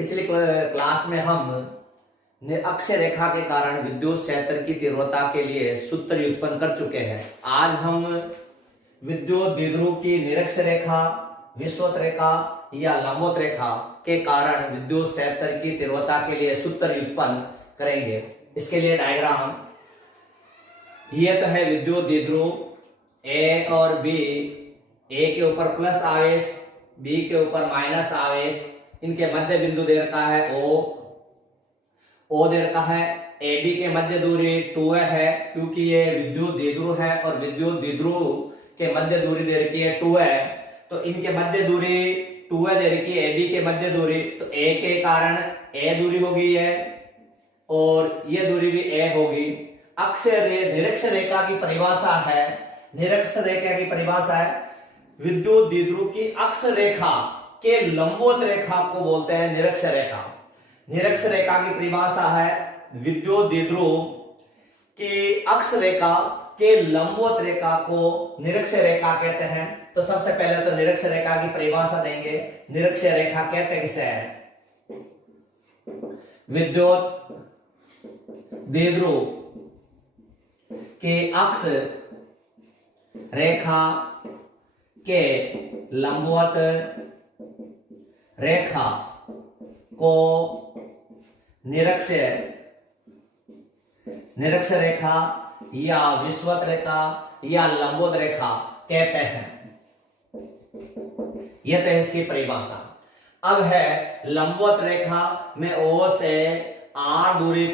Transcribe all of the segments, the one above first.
पिछली क्लास में हम अक्षय रेखा के कारण विद्युत क्षेत्र की तीव्रता के लिए सूत्र व्युत्पन्न कर चुके हैं। आज हम विद्युत द्विध्रुव की निरक्ष रेखा, विषुवत रेखा या लंबवत रेखा के कारण विद्युत क्षेत्र की तीव्रता के लिए सूत्र व्युत्पन्न करेंगे। इसके लिए डायग्राम, ये तो है विद्युत द्विध्रुव ए और बी, ए के ऊपर प्लस आवेश, बी के ऊपर माइनस आवेश, इनके मध्य बिंदु दे रखा है ओ दे रखा है। ए बी के मध्य दूरी 2a है क्योंकि ये विद्युत द्विध्रुव है और विद्युत द्विध्रुव के मध्य दूरी दे रखी है 2a, तो इनके मध्य दूरी 2a दे रखी है। ए बी के मध्य दूरी, तो ए के कारण ए दूरी होगी है और ये दूरी भी ए होगी। निरक्ष रेखा की परिभाषा है, निरक्ष रेखा की परिभाषा है विद्युत द्विध्रुव की अक्ष रेखा के लंबवत रेखा को बोलते हैं निरक्ष रेखा। निरक्ष रेखा की परिभाषा है विद्युत द्विध्रुव की अक्ष रेखा के लंबवत रेखा को निरक्ष रेखा कहते हैं। तो सबसे पहले तो निरक्ष रेखा की परिभाषा देंगे। निरक्ष रेखा कहते किसे है? विद्युत द्विध्रुव के अक्ष रेखा के लंबवत रेखा को निरक्ष रेखा या विषुवत रेखा या लंबवत रेखा कहते हैं। यह तो इसकी परिभाषा। अब है लंबवत रेखा में ओ से आर दूरी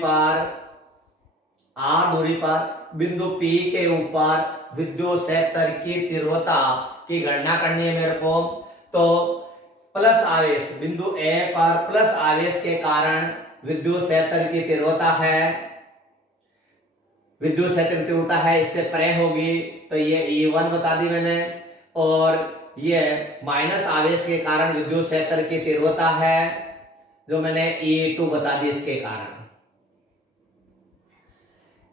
पर बिंदु P के ऊपर विद्युत क्षेत्र की तीव्रता की गणना करनी है मेरे को। तो प्लस आवेश, बिंदु A पर प्लस आवेश के कारण विद्युत क्षेत्र की तीव्रता है, विद्युत क्षेत्र की तीव्रता है, इससे परे होगी तो ये E1 बता दी मैंने, और ये माइनस आवेश के कारण विद्युत क्षेत्र की तीव्रता है जो मैंने E2 बता दी इसके कारण।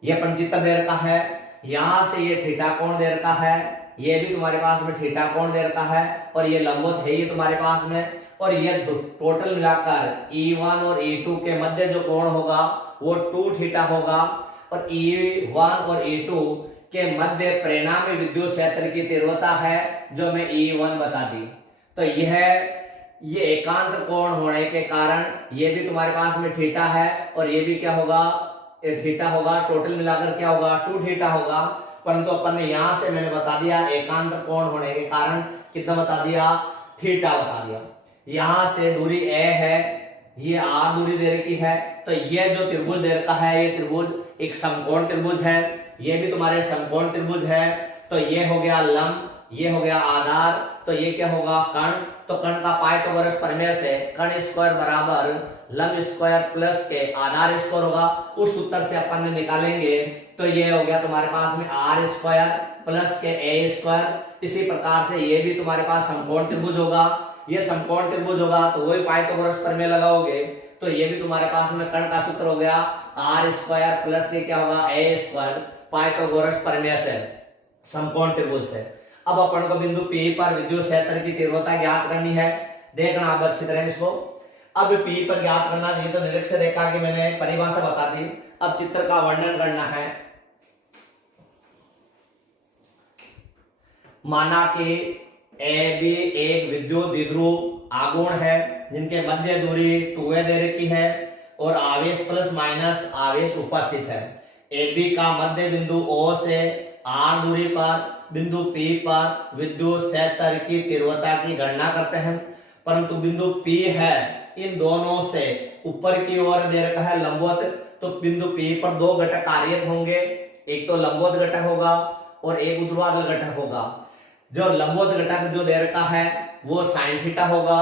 यह पंचित्र दे रखा है, यहां से ये थीटा कोण दे रखा है, ये भी तुम्हारे पास में थीटा कोण दे रखा है, और ये लंबवत है ये तुम्हारे पास में, और ये टोटल मिलाकर E1 और E2 के मध्य जो कोण होगा वो 2 थीटा होगा, और E1 और E2 के मध्य परिणामी विद्युत क्षेत्र की तीव्रता है जो मैं E1 बता दी। तो ये एकांत कोण होने के कारण ये भी तुम्हारे पास में थीटा है, और ये भी क्या होगा? थीटा होगा। टोटल मिलाकर क्या होगा? 2 थीटा होगा। परंतु अपन ने यहां से मैंने बता दिया एकांत कोण होने के कारण कितना बता दिया? थीटा बता दिया। यहां से दूरी a है, ये r दूरी दे रखी है, तो ये जो त्रिभुज दे रखा है ये त्रिभुज एक समकोण त्रिभुज है, ये भी तुम्हारे समकोण त्रिभुज है। तो ये हो गया लंब, ये हो गया आधार, तो ये क्या होगा? कर्ण। तो कर्ण का पाइथागोरस प्रमेय से कर्ण स्क्वायर बराबर लंब स्क्वायर प्लस के आधार स्क्वायर होगा, उस सूत्र से अपन ने निकालेंगे। तो ये हो गया तुम्हारे पास में आर स्क्वायर प्लस के ए स्क्वायर। इसी प्रकार से ये भी तुम्हारे पास समकोण त्रिभुज होगा, ये समकोण त्रिभुज होगा तो वही पाइथागोरस प्रमेय लगाओगे तो ये भी तुम्हारे पास में कर्ण का सूत्र हो गया आर स्क्वायर प्लस के क्या होगा? ए स्क्वायर, पाइथागोरस प्रमेय से, समकोण त्रिभुज से। अब अपन को बिंदु P पर विद्युत क्षेत्र की तीव्रता ज्ञात करनी है। देखना आप अच्छी तरह इसको। अब P पर ज्ञात करना नहीं तो निरक्ष रेखा की मैंने परिभाषा बता दी। अब चित्र का वर्णन करना है। माना कि AB एक विद्युत द्विध्रुव आघूर्ण है जिनके मध्य दूरी 2a दे रखी है और आवेश प्लस माइनस आवेश उपस्थित है। AB का मध्य बिंदु O से R दूरी पर बिंदु P पर विद्युत क्षेत्र की तीव्रता की गणना करते हैं। परंतु बिंदु P है, इन दोनों से ऊपर की ओर दे रखा है लंबवत, तो बिंदु P पर 2 घटक कार्यरत होंगे, एक तो लंबवत घटक होगा और एक ऊर्ध्वाधर घटक होगा। जो लंबवत घटक जो दे रखा है वो साइन थीटा होगा,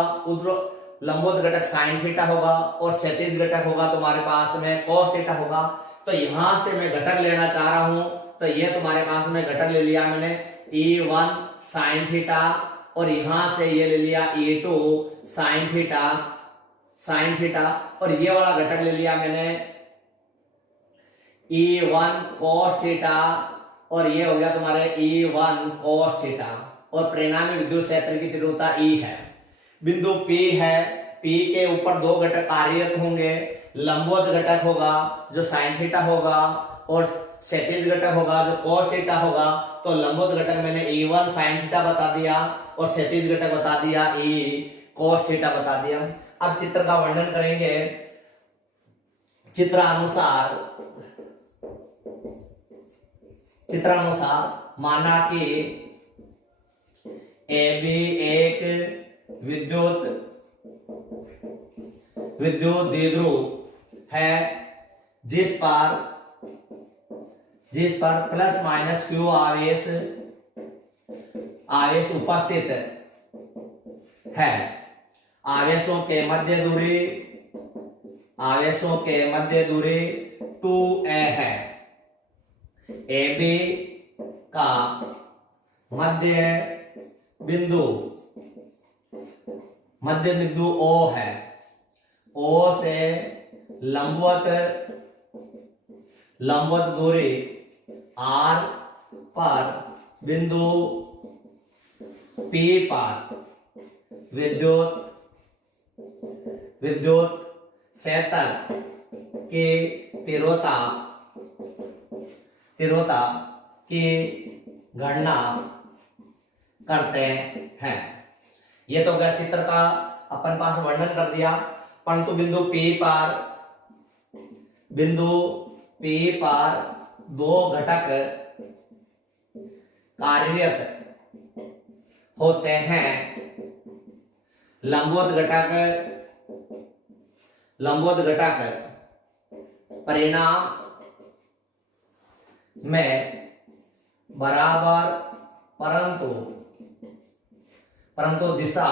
लंबवत घटक साइन थीटा होगा, और क्षैतिज घटक होगा तुम्हारे पास में cos थीटा होगा। तो यहां से मैं घटक लेना चाह रहा हूं, तो ये तुम्हारे पास में घटक ले लिया मैंने E1 साइन थीटा, और यहां से ये ले लिया E2 साइन थीटा, और ये वाला घटक ले लिया मैंने E1 cos थीटा, और ये हो गया तुम्हारे E1 cos थीटा, और परिणामी विद्युत क्षेत्र की तीव्रता E है। बिंदु P है, P के ऊपर दो घटक कार्यरत होंगे, लंबवत घटक होगा जो साइन थीटा होगा और क्षैतिज घटक होगा जो cos थीटा होगा। तो लंबवत घटक मैंने E1 साइन थीटा बता दिया और क्षैतिज घटक बता दिया E cos थीटा बता दिया। अब चित्र का वर्णन करेंगे। चित्रानुसार माना कि AB एक विद्युत द्विध्रुव है जिस पर प्लस माइनस Q आवेश उपस्थित है। आवेशों के मध्य दूरी 2a है। AB का मध्य बिंदु O है। O से लंबवत दूरी R पर बिंदु P पर विद्युत क्षेत्र की तीव्रता की गणना करते हैं। ये तो गया चित्र का अपन पास वर्णन कर दिया। परंतु बिंदु P पर दो घटक कार्यरत होते हैं। लंबवत घटक परिणाम में बराबर परंतु दिशा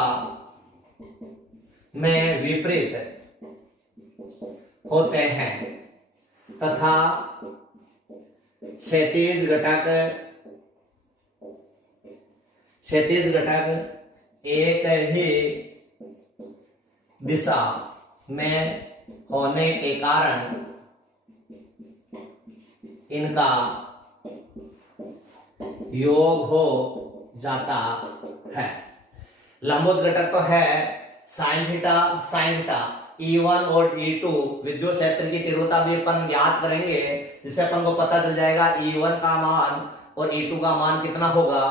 में विपरीत होते हैं तथा क्षैतिज घटक एक ही दिशा में होने के कारण इनका योग हो जाता है। लंबवत घटक तो है साइन थीटा E1 और E2 विद्युत क्षेत्र की तीव्रता भी अपन ज्ञात करेंगे, जिससे अपन को पता चल जाएगा E1 का मान और E2 का मान कितना होगा।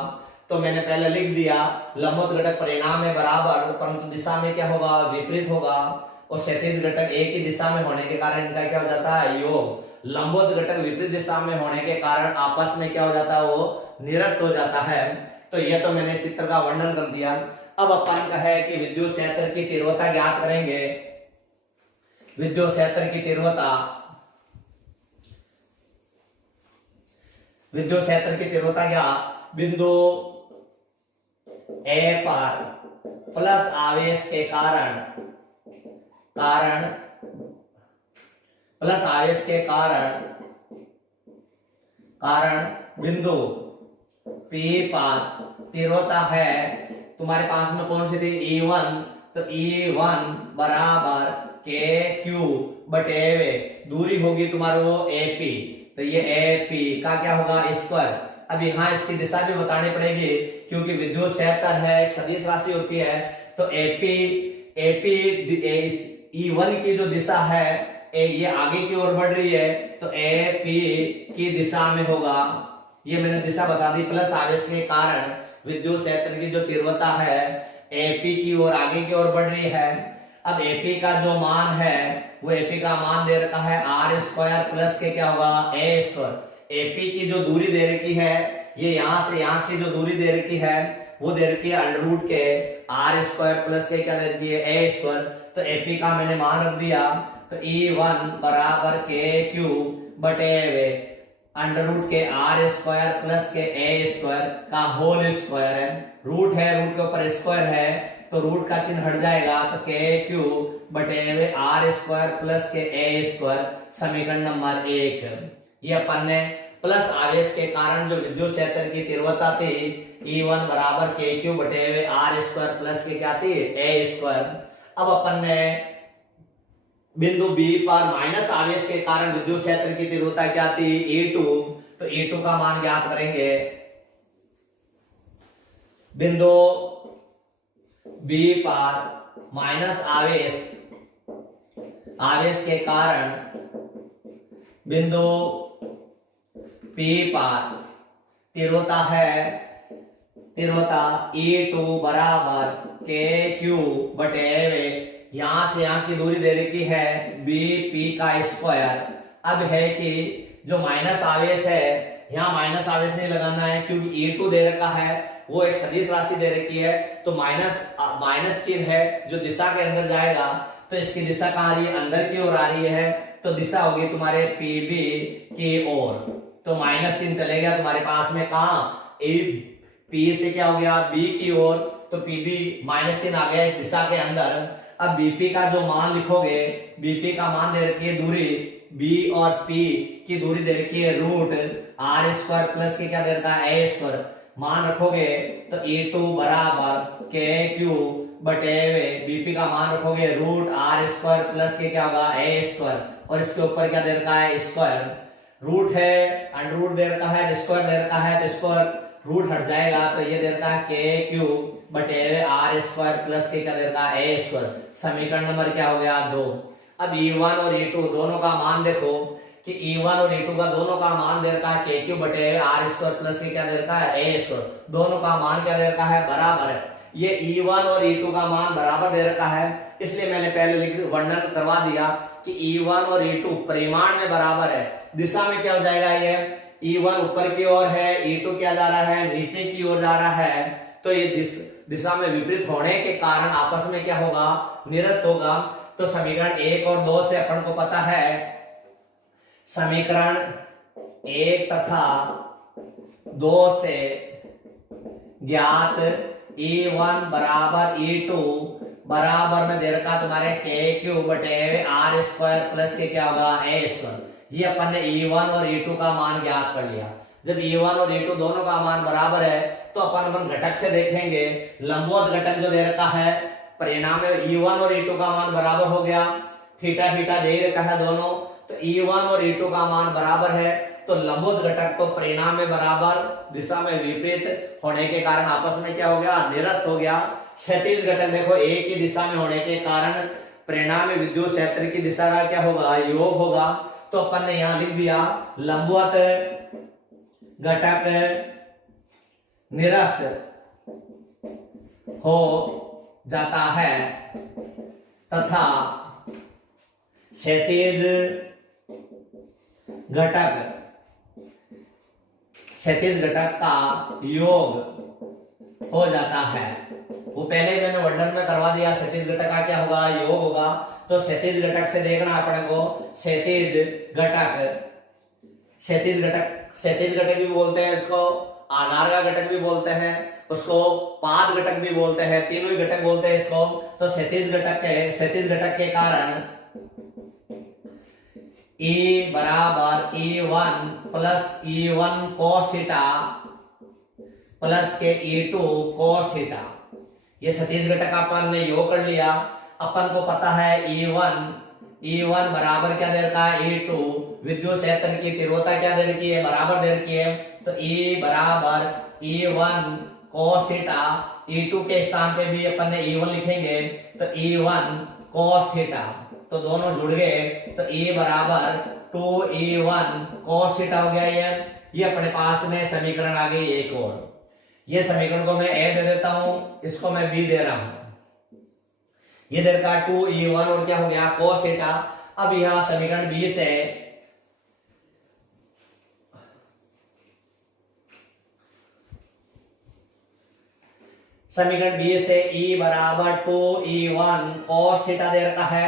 तो मैंने पहले लिख दिया लंबवत घटक परिणाम में बराबर परंतु दिशा में क्या होगा, विपरीत होगा। और क्षैतिज घटक एक ही दिशा में होने के कारण इनका क्या हो जाता है, योग। लंबवत घटक विपरीत दिशा में होने के कारण आपस में क्या हो जाता है, वो निरस्त हो जाता है। तो यह तो मैंने चित्र का वर्णन कर दिया। अब अपन कहे कि विद्युत क्षेत्र की तीव्रता ज्ञात करेंगे। विद्युत क्षेत्र की तीव्रता बिंदु ए पर प्लस आवेश के कारण बिंदु P पर तीव्रता है। तुम्हारे पास में कौन सी थी, E1, तो E1 बराबर KQ बटे वे दूरी होगी तुम्हारा वो AP, तो ये AP का क्या होगा, स्क्वायर। अब यहाँ इसकी दिशा भी बतानी पड़ेगी क्योंकि विद्युत क्षेत्र है, एक सदिश राशि होती है। तो AP E1 की जो दिशा है ये आगे की ओर बढ़ रही है, तो AP की दिशा में होगा। ये मैंने दिशा बता दी। प्लस आवेश के कारण विद्युत क्षेत्र की जो तीव्रता है AP की ओर आगे की ओर बढ़ रही है। अब AP का जो मान है वो AP का मान दे रखा है R स्क्वायर प्लस के क्या होगा, A स्क्वायर। AP की जो दूरी दे रखी है, ये यहाँ से यहाँ की जो दूरी दे रखी है वो दे रखी है अंडर रूट के R स्क्वायर प्लस के क्या दे रखी है, A स्क्वायर। तो AP का मैंने मान रख दिया, तो E1 बराबर KQ बटे वे अंडर रूट के R स्क्वायर प्लस के A स्क्वायर का होल स्क्वायर है। रूट है, रूट के ऊपर स्क्वायर है तो रूट का चिन्ह हट जाएगा, तो KQ बटे वे R स्क्वायर प्लस के A स्क्वायर, समीकरण नंबर 1। ये अपन ने प्लस आवेश के कारण जो विद्युत क्षेत्र की तीव्रता थी E1 बराबर KQ बटे हुए R स्क्वायर प्लस के क्या थी, A स्क्वायर। अब अपन ने बिंदु B पर माइनस आवेश के कारण विद्युत क्षेत्र की तीव्रता क्या थी, E2, तो E2 का मान ज्ञात करेंगे। बिंदु B पर माइनस आवेश के कारण बिंदु P पर तीव्रता E2 बराबर KQ बटे वे, यहां से यहां की दूरी दे रखी है BP का स्क्वायर। अब है कि जो माइनस आवेश है, यहाँ माइनस आवेश नहीं लगाना है क्योंकि E2 दे रखा है, वो एक सदिश राशि दे रखी है, तो माइनस चिन्ह है जो दिशा के अंदर जाएगा, तो इसकी दिशा कहाँ आ रही है, अंदर की ओर आ रही है, तो दिशा होगी तुम्हारे PB की ओर। तो माइनस चिन्ह चलेगा तुम्हारे पास में कहाँ, P से क्या हो गया B की ओर, तो PB माइनस चिन्ह आ गया इस दिशा के अंदर। अब BP का जो मान लिखोगे, BP का मान दे रखी है दूरी B और P की दूरी दे रखी है √r² प्लस के क्या दे रखा है a², मान रखोगे तो E2 बराबर KQ बटे वे, BP का मान रखोगे √r² प्लस के क्या होगा a², और इसके ऊपर क्या दे रखा है स्क्वायर, रूट है अंडर दे रखा है, स्क्वायर दे रखा है, तो इसको रूट हट जाएगा, तो ये दे रखा है KQ बटे r² प्लस के क्या दे रखा है a²। समीकरण नंबर क्या हो गया 2। अब E1 और E2 दोनों का मान देखो कि E1 और E2 का दोनों का मान दे रखा है KQ बटे r² प्लस के क्या दे रखा है a², दोनों का मान क्या दे रखा है बराबर है। ये E1 और E2 का मान बराबर दे रखा है, इसलिए मैंने पहले वर्णन करवा दिया कि E1 और E2 परिमाण में बराबर है, दिशा में क्या हो जाएगा, ये E1 ऊपर की ओर है, E2 क्या जा रहा है नीचे की ओर जा रहा है, तो ये दिशा में विपरीत होने के कारण आपस में क्या होगा, निरस्त होगा। तो समीकरण 1 और 2 से अपन को पता है, समीकरण 1 तथा 2 से ज्ञात E1 बराबर E2 बराबर में दे रखा तुम्हारे KQ बटे r² प्लस के क्या होगा a²। ये अपन ने E1 और E2 का मान ज्ञात कर लिया। जब E1 और E2 दोनों का मान बराबर है, तो अपन घटक से देखेंगे, लंबवत घटक जो दे रखा है, परिणाम में E1 और E2 का मान बराबर हो गया, थीटा दे रखा है दोनों, तो E1 और E2 का मान बराबर है, तो लंबवत घटक तो परिणाम में बराबर, दिशा में विपरीत होने के कारण आपस में क्या हो गया, निरस्त हो गया। क्षैतिज घटक देखो एक ही दिशा में होने के कारण परिणाम में विद्युत क्षेत्र की दिशा का क्या होगा, योग होगा, तो अपन ने यहां लिख दिया लंबवत घटक निरस्त हो जाता है तथा क्षैतिज घटक का योग हो जाता है। वो पहले मैंने वर्णन में करवा दिया, क्षैतिज घटक का क्या होगा, योग होगा। तो क्षैतिज घटक से देखना अपने को, क्षैतिज घटक भी बोलते हैं, इसको आधार का घटक भी बोलते हैं, उसको पाद घटक भी बोलते हैं, तीनों ही घटक बोलते हैं इसको। तो क्षैतिज घटक के कारण E बराबर E1 plus E1 cos theta plus के E2 cos थीटा, ये क्षैतिज घटक अपन ने योग कर लिया। अपन को पता है E1 बराबर क्या दे रखा है E2, विद्युत क्षेत्र की तीव्रता क्या दे रखी है, बराबर दे रखी है, तो E बराबर E1 cos थीटा, E2 के स्थान पे भी अपन ने E1 लिखेंगे, तो E1 cos थीटा, तो दोनों जुड़ गए, तो E बराबर 2E1 cos थीटा हो गया। ये अपने पास में समीकरण आ गई एक और। ये समीकरण को मैं ए दे देता हूं, इसको मैं बी दे रहा हूं। ये दे रखा 2E1 और क्या हो गया cos थीटा। अब यहां समीकरण बी से E बराबर 2E1 cos थीटा दे रखा है।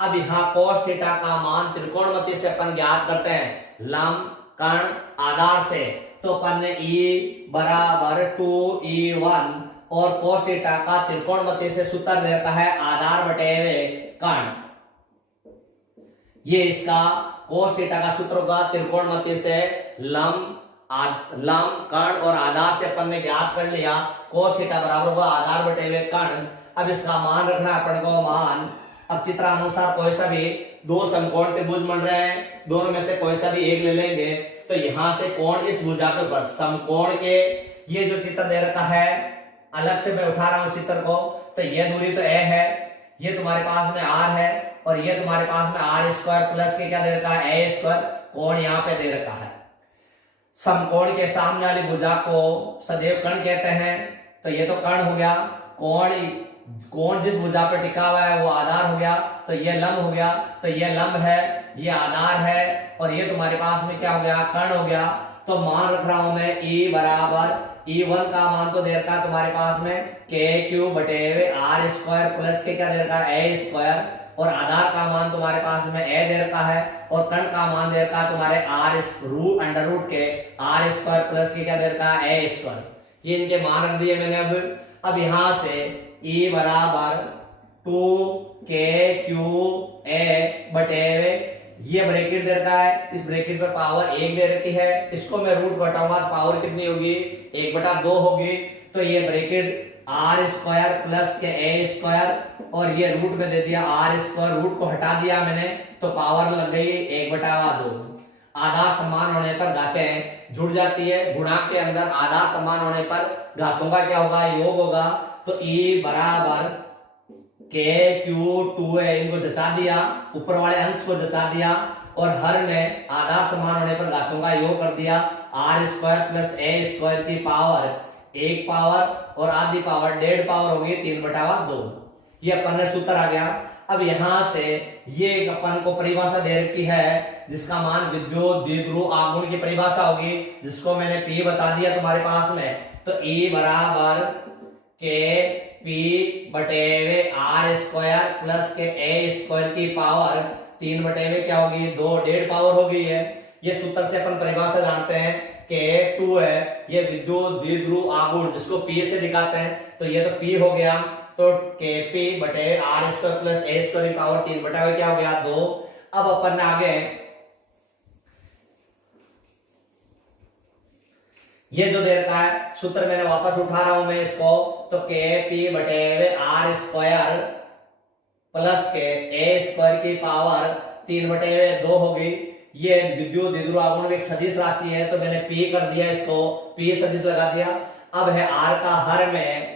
अब यहाँ cos थीटा का मान त्रिकोणमिति से अपन ज्ञात करते हैं, लंब कर्ण आधार से, तो अपन ने E बराबर 2E1 और cos थीटा का त्रिकोणमिति से सूत्र दे रखा है आधार बटे कर्ण। ये इसका cos थीटा का सूत्र होगा, त्रिकोणमिति से लंब कर्ण और आधार से अपन ने ज्ञात कर लिया, cos थीटा बराबर होगा आधार बटे कर्ण। अब इसका मान रखना अपन को, मान अब चित्रानुसार कोई सा भी दो समकोण त्रिभुज बन रहे हैं, दोनों में से कोई सा भी एक ले लेंगे, तो यहां से कोण इस भुजा के ऊपर समकोण के, ये जो चित्र दे रखा है अलग से मैं उठा रहा हूं चित्र को, तो यह दूरी तो ए है, ये तुम्हारे पास में आर है और ये तुम्हारे पास में आर स्क्वायर प्लस के क्या दे रखा है ए स्क्वायर, कोण यहाँ पे दे रखा है। समकोण के सामने वाली भुजा को सदैव कर्ण कहते हैं, तो ये तो कर्ण हो गया। कोण जिस भुजा पे टिका हुआ है वो आधार हो गया, तो ये लंब हो गया, तो ये लंब है, ये आधार है और ये तुम्हारे पास में क्या हो गया कर्ण हो गया। तो मान रख रहा हूं मैं E बराबर E1 का मान तो दे रखा है तुम्हारे पास में के क्यू बटे आर स्क्वायर प्लस के क्या दे रखा है ए स्क्वायर, और आधार का मान तुम्हारे पास में ए दे रखा है और कर्ण का मान दे रखा है तुम्हारे आर अंडर रूट के आर स्क्वायर प्लस के क्या दे रखा है ए स्क्वायर। ये इनके मान रख दिए मैंने। अब यहां से E बराबर 2k3a बटे ये ब्रैकेट दे रखा है, इस ब्रैकेट पर पावर 1 दे रखी है, इसको मैं रूट घटाऊंगा पावर कितनी होगी 1/2 होगी। तो ये ब्रैकेट आर स्क्वायर प्लस के ए स्क्वायर और ये रूट में दे दिया आर स्क्वायर, रूट को हटा दिया मैंने तो पावर लग गई 1/2। आधार समान होने पर घातें जुड़ जाती है, गुणांक के अंदर आधार समान होने पर घातों का क्या होगा योग होगा। तो E बराबर k3 इनको जचा दिया, ऊपर वाले अंश को जचा दिया और हर में आधार समान होने पर घातों का योग कर दिया R square plus A square की पावर 1 पावर और आधी पावर 1.5 पावर होगी 3/2। ये अपन ने सूत्र आ गया। अब यहां से ये अपन को परिभाषा दे रखी है जिसका मान विद्युत द्विध्रुव आघूर्ण की परिभाषा होगी, जिसको मैंने P बता दिया तुम्हारे पास में। तो E बराबर के P बटे आर स्क्वायर प्लस के ए स्क्वायर की पावर 3/2 क्या होगी 2 1.5 पावर हो गई है। ये सूत्र से अपन परिभाषा जानते हैं के 2 है ये विद्युत द्विध्रुव आघूर्ण, जिसको P से दिखाते हैं, तो ये तो P हो गया। तो Kp बटे R square plus A square की पावर 3/2 क्या हो गया 2। अब अपन आगे ये जो दे रखा है सूत्र मैंने वापस उठा रहा हूं मैं इसको, तो Kp बटे आर स्क्वायर प्लस के ए स्क्वायर की पावर 3/2 होगी। ये विद्युत द्विध्रुव आघूर्ण एक सदिश राशि है तो मैंने P कर दिया, इसको P सदिश लगा दिया। अब है R का हर में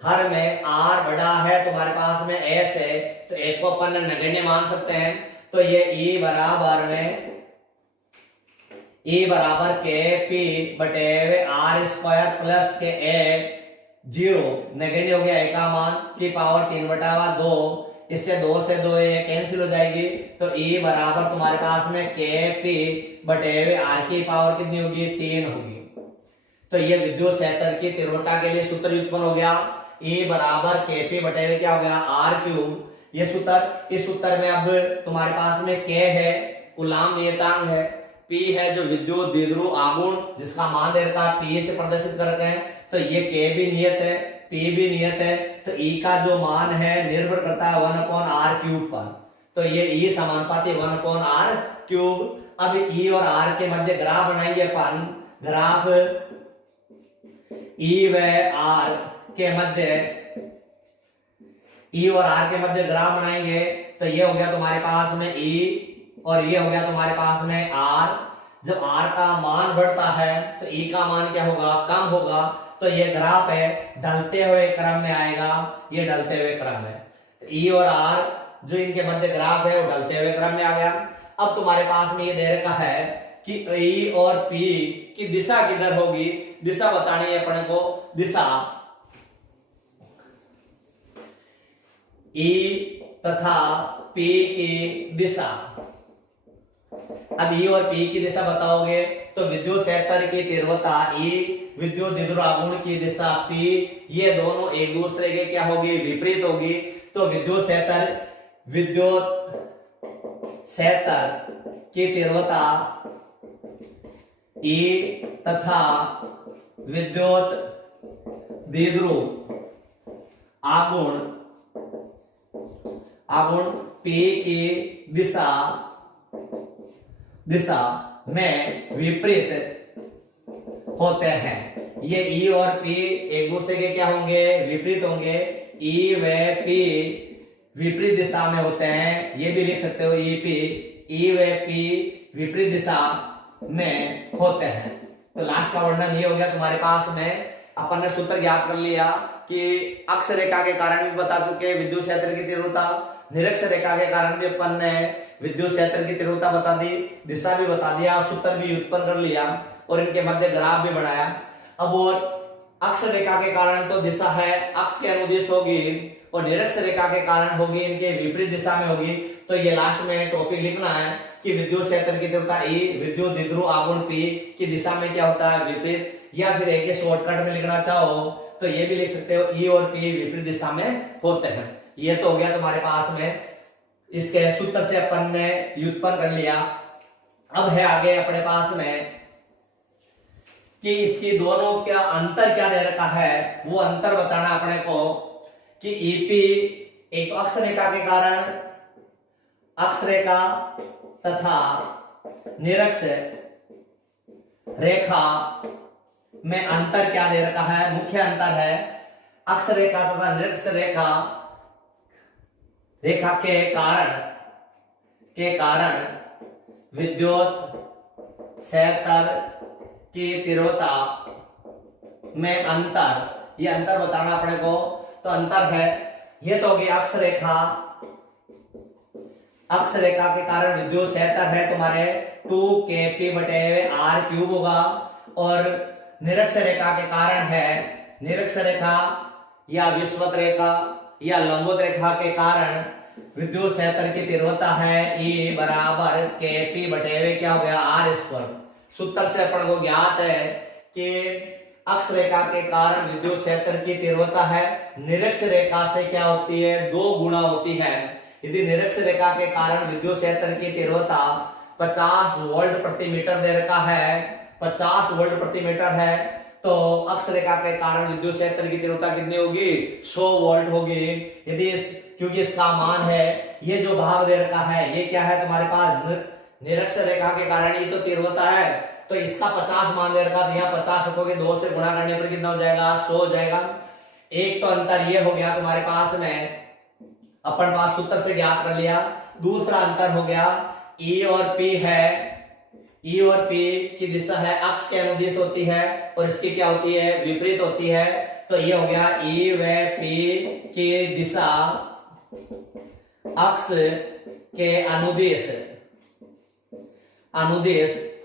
R बड़ा है तुम्हारे पास में A से, तो एक को अपन नगण्य मान सकते हैं। तो ये E बराबर के P बटे आर स्क्वायर प्लस के A 0 नगण्य हो गया A का मान की पावर 3/2, इससे 2 से 2 ये कैंसिल हो जाएगी। तो E बराबर तुम्हारे पास में Kp बटे आर की पावर कितनी होगी 3 होगी। तो ये विद्युत क्षेत्र की तीव्रता के लिए सूत्र उत्पन्न हो गया E बराबर Kp बटे क्या हो गया r3। ये सूत्र, इस सूत्र में अब तुम्हारे पास में K है कूलाम नियतांक है, P है जो विद्युत द्विध्रुव आघूर्ण जिसका मान दे रखा है P से प्रदर्शित कर रहे हैं, तो ये K भी नियत है P भी नियत है। तो E का जो मान है निर्भर करता है 1/r³ पर, तो ये E समानुपाती 1/r³। अब E और R के मध्य ग्राफ बनाएंगे अपन, ग्राफ E व R के मध्य E और R के मध्य ग्राफ बनाएंगे, तो ये हो गया तुम्हारे पास में E और ये हो गया तुम्हारे पास में R। जब R का मान बढ़ता है तो E का मान क्या होगा कम होगा, तो ये ग्राफ है ढलते हुए क्रम में आएगा, ये ढलते हुए क्रम है। तो E और R जो इनके मध्य ग्राफ है वो ढलते हुए क्रम में आ गया। अब तुम्हारे पास में ये दे रखा है कि E और P की दिशा किधर होगी, दिशा बतानी है अपने को, दिशा E तथा P की दिशा। अब E और P की दिशा बताओगे तो विद्युत क्षेत्र की तीव्रता E, विद्युत द्विध्रुव आघूर्ण की दिशा P, ये दोनों एक दूसरे के क्या होगी विपरीत होगी। तो विद्युत क्षेत्र की तीव्रता E तथा विद्युत द्विध्रुव आघूर्ण P की दिशा में विपरीत होते हैं। ये E और P एक दूसरे के क्या होंगे विपरीत होंगे। E व P विपरीत दिशा में होते हैं, ये भी लिख सकते हो E व P विपरीत दिशा में होते हैं। तो लास्ट का वर्णन ये हो गया तुम्हारे पास में। अपन ने सूत्र ज्ञात कर लिया कि अक्ष रेखा के कारण भी बता चुके विद्युत क्षेत्र की तीव्रता, निरक्ष रेखा के कारण भी अपन ने विद्युत क्षेत्र की तीव्रता बता दी, दिशा भी बता दिया, सूत्र भी व्युत्पन्न कर लिया और इनके मध्य ग्राफ भी बनाया। अब और अक्ष रेखा के कारण तो दिशा है अक्ष के अनुदिश होगी और निरक्ष रेखा के कारण होगी इनके विपरीत दिशा में होगी। तो ये लास्ट में टॉपिक लिखना है कि विद्युत क्षेत्र की तीव्रता E विद्युत द्विध्रुव आघूर्ण P की दिशा में क्या होता है विपरीत, या फिर एक शॉर्टकट में लिखना चाहो तो ये भी लिख सकते हो E और P विपरीत दिशा में होते हैं। ये तो हो गया तुम्हारे पास में, इसके सूत्र से अपन ने व्युत्पन्न कर लिया। अब है आगे अपने पास में कि इसकी दोनों क्या अंतर क्या दे रखा है, वो अंतर बताना अपने को कि ईपी एक अक्ष रेखा के कारण अक्ष रेखा तथा निरक्ष रेखा में अंतर क्या दे रखा है। मुख्य अंतर है अक्ष रेखा तथा निरक्ष रेखा के कारण विद्युत क्षेत्र की तीव्रता में अंतर, ये अंतर बताना अपने को। तो अंतर है, ये तो होगी अक्ष रेखा के कारण विद्युत क्षेत्र है तुम्हारे 2kp/r³ होगा, और निरक्ष रेखा के कारण है, निरक्ष रेखा या विषुवत रेखा या लंबवत रेखा के कारण विद्युत क्षेत्र की तीव्रता है E = kp/, क्या हो गया r²। सूत्र से अपन को ज्ञात है कि अक्ष रेखा के कारण विद्युत क्षेत्र की तीव्रता है, निरक्ष रेखा से क्या होती है 2 गुना होती है। यदि निरक्ष रेखा के कारण विद्युत क्षेत्र की तीव्रता 50 वोल्ट प्रति मीटर दे रखा है, 50 वोल्ट प्रति मीटर है, तो अक्ष रेखा के कारण विद्युत क्षेत्र की तीव्रता कितनी होगी 100 वोल्ट होगी। यदि क्योंकि इसका मान है, ये जो भाग दे रखा है ये क्या है तुम्हारे पास निरक्ष रेखा के कारण ये तो तीव्रता है, तो इसका 50 मान दे रखा, तो यहाँ 50 रखोगे 2 से गुणा करने पर कितना हो जाएगा 100 हो जाएगा। एक तो अंतर ये हो गया तुम्हारे पास में, अपन पास सूत्र से ज्ञात कर लिया। दूसरा अंतर हो गया E और P है, E और P की दिशा है अक्ष के अनुदिश होती है और इसकी क्या होती है विपरीत होती है। तो ये हो गया E व P की दिशा अक्ष के अनुदिश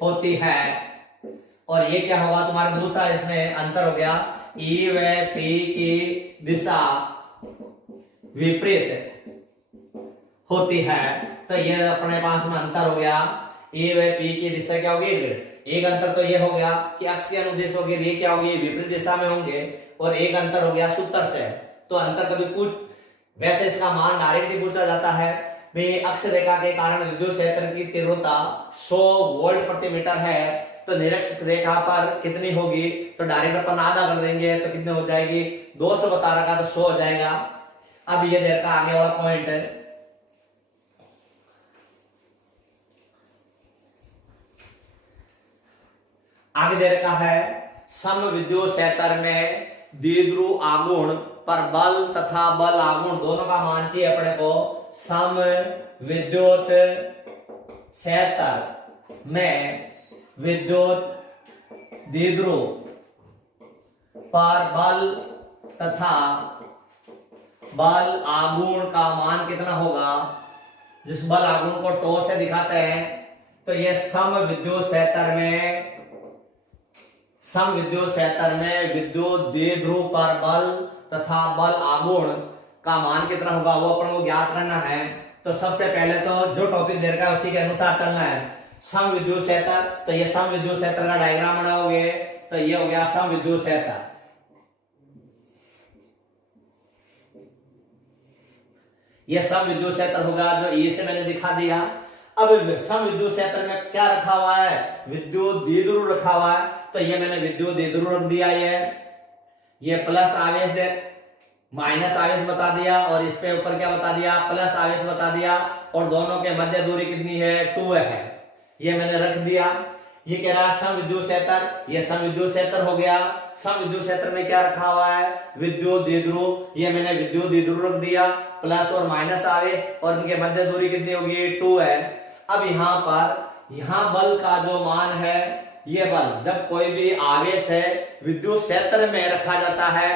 होती है, और ये क्या होगा तुम्हारा दूसरा इसमें अंतर हो गया E व P की दिशा विपरीत होती है। तो ये अपने पास में अंतर हो गया, E व P की दिशा क्या होगी। एक अंतर तो ये हो गया कि अक्ष के अनुदिश होगी, ये क्या होगी विपरीत दिशा में होंगे, और एक अंतर हो गया सूत्र से। तो अंतर कभी पूछ, वैसे इसका मान डायरेक्टली पूछा जाता है भाई अक्ष रेखा के कारण विद्युत क्षेत्र की तीव्रता 100 वोल्ट प्रति मीटर है, तो निरक्ष रेखा पर कितनी होगी, तो डायरेक्ट अपन आधा कर देंगे तो कितने हो जाएगी 200 बता रखा तो 100 हो जाएगा। अब ये देर का आगे वाला पॉइंट है, आगे दे रखा है सम विद्युत क्षेत्र में द्विध्रुव आघूर्ण पर बल तथा बल आघूर्ण दोनों का मान चाहिए अपने को। सम विद्युत क्षेत्र में विद्युत द्विध्रुव पर बल तथा बल आघूर्ण का मान कितना होगा। जिस बल आघूर्ण को टो से दिखाते हैं, तो यह सम विद्युत क्षेत्र में विद्युत द्विध्रुव पर बल तथा बल आघूर्ण का मान कितना होगा वो अपन को ज्ञात करना है। तो सबसे पहले तो जो टॉपिक दे रखा है उसी के अनुसार चलना है। सम विद्युत क्षेत्र, तो ये सम विद्युत क्षेत्र का डायग्राम बनाओगे तो ये हो गया सम विद्युत क्षेत्र। ये सम विद्युत क्षेत्र होगा जो E से मैंने दिखा दिया। अब सम विद्युत क्षेत्र में क्या रखा हुआ है, विद्युत द्विध्रुव रखा हुआ है, तो ये मैंने विद्युत द्विध्रुव रख दिया। ये प्लस आवेश दे माइनस आवेश बता दिया, और इस पे ऊपर क्या बता दिया प्लस आवेश बता दिया, और दोनों के मध्य दूरी कितनी है 2 है, ये मैंने रख दिया। ये कह रहा है सम विद्युत क्षेत्र, ये सम विद्युत क्षेत्र हो गया। सम विद्युत क्षेत्र में क्या रखा हुआ है विद्युत द्विध्रुव, ये मैंने विद्युत द्विध्रुव रख दिया, प्लस और माइनस आवेश, और इनके मध्य दूरी कितनी होगी 2 है। अब यहाँ बल का जो मान है ये बल, जब कोई भी आवेश है विद्युत क्षेत्र में रखा जाता है,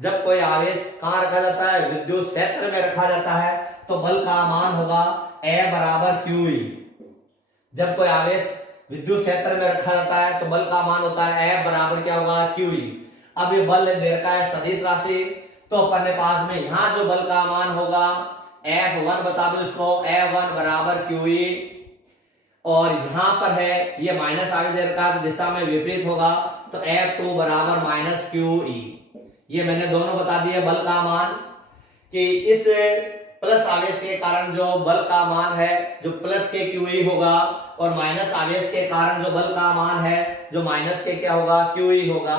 जब कोई आवेश कहां रखा जाता है, विद्युत क्षेत्र में रखा जाता है, तो बल का मान होगा E बराबर QE। जब कोई आवेश विद्युत क्षेत्र में रखा जाता है तो बल का मान होता है F बराबर क्या होगा QE। अब ये बल दे रखा है सदिश राशि, तो अपने पास में यहाँ जो बल का मान होगा F1 बता दो इसको, F1 बराबर QE, और यहाँ पर है ये माइनस आगे दे रखा है तो दिशा में विपरीत होगा, तो F2 बराबर माइनस QE। ये मैंने दोनों बता दिए बल का मान कि इस प्लस आवेश के कारण जो बल का मान है जो प्लस के QE होगा, और माइनस आवेश के कारण जो बल का मान है जो माइनस के क्या होगा QE होगा।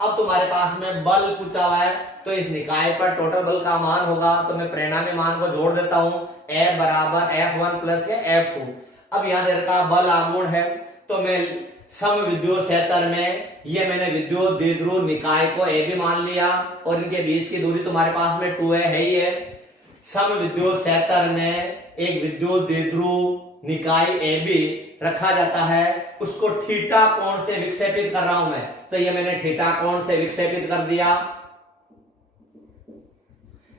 अब तुम्हारे पास में बल पूछा हुआ है तो इस निकाय पर टोटल बल का मान होगा, तो मैं परिणामी मान को जोड़ देता हूं, F बराबर F1 प्लस के F2। अब यहाँ देर का बल आघूर्ण है तो मैं सम विद्युत क्षेत्र में ये मैंने विद्युत द्विध्रुव निकाय को ए भी मान लिया, और इनके बीच की दूरी तुम्हारे पास में 2 है ही है। सम विद्युत क्षेत्र में एक विद्युत द्विध्रुव निकाय ए बी रखा जाता है, उसको थीटा कोण से विक्षेपित कर रहा हूं मैं, तो ये मैंने थीटा कोण से विक्षेपित कर दिया,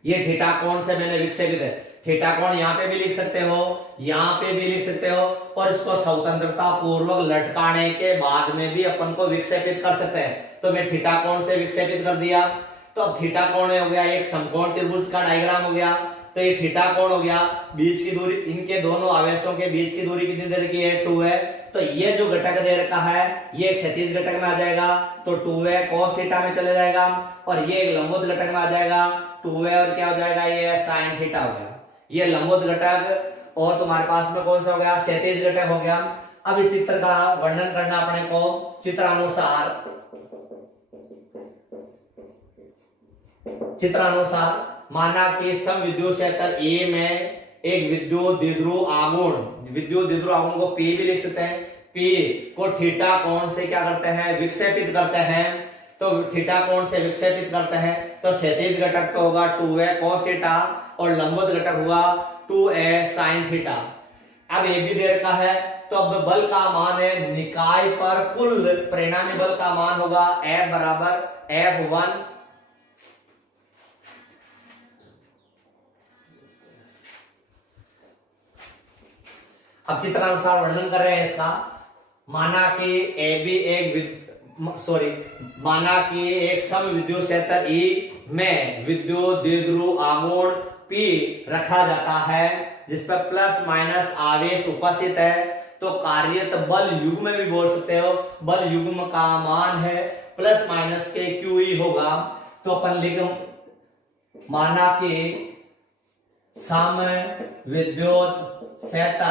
ये थीटा कोण से मैंने विक्षेपित है। थीटा कोण यहाँ पे भी लिख सकते हो, यहाँ पे भी लिख सकते हो, और इसको स्वतंत्रता पूर्वक लटकाने के बाद में भी अपन को विक्षेपित कर सकते हैं, तो मैं थीटा कोण से विक्षेपित कर दिया। तो अब थीटा कोण हो गया एक समकोण त्रिभुज का डायग्राम हो गया, तो ये थीटा कोण हो गया, बीच की दूरी, इनके दोनों आवेशों के बीच की दूरी कितनी दे रखी है 2 है, तो ये जो घटक दे रखा है ये एक क्षैतिज घटक में आ जाएगा, तो 2 है cos थीटा में चले जाएगा, और ये एक लंबवत घटक में आ जाएगा 2 है, और क्या हो जाएगा ये sin थीटा हो गया। ये लंबवत घटक, और तुम्हारे पास में कौन सा हो गया क्षैतिज घटक हो गया। अब इस चित्र का वर्णन करना अपने को चित्रानुसार माना कि सम विद्युत क्षेत्र ए में एक विद्युत द्विध्रुव आघूर्ण को P भी लिख सकते हैं, P को थीटा कोण से क्या करते हैं विक्षेपित करते हैं, तो थीटा कोण से विक्षेपित करते हैं, तो क्षैतिज घटक तो होगा 2a cos थीटा, और लंबवत घटक हुआ 2a sin थीटा। अब ये भी दे रखा है, तो अब बल का मान है निकाय पर कुल परिणामी बल का मान होगा F बराबर F1 अब चित्रानुसार वर्णन कर रहे हैं इसका। माना कि एक सम विद्युत क्षेत्र E में विद्युत द्विध्रुव आघूर्ण P रखा जाता है जिस पर प्लस माइनस आवेश उपस्थित है, तो कार्यत बल युग्म भी बोल सकते हो, बल युग्म का मान है प्लस माइनस के QE होगा। तो अपन लिख माना कि सम विद्युत क्षेत्र